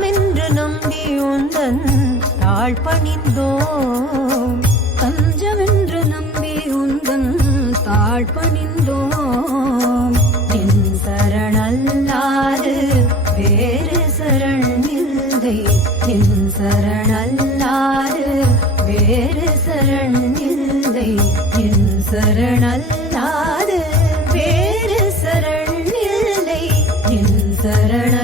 தஞ்சமென்று நம்பி உந்தன் தாழ் பணிந்தோம். தஞ்சமென்று நம்பி உந்தன் தாழ் பணிந்தோம். என் சரணல்லாது வேறு சரண் இல்லை என் சரணல்லாது வேறு சரண் இல்லை என் சரணல்லாது சரண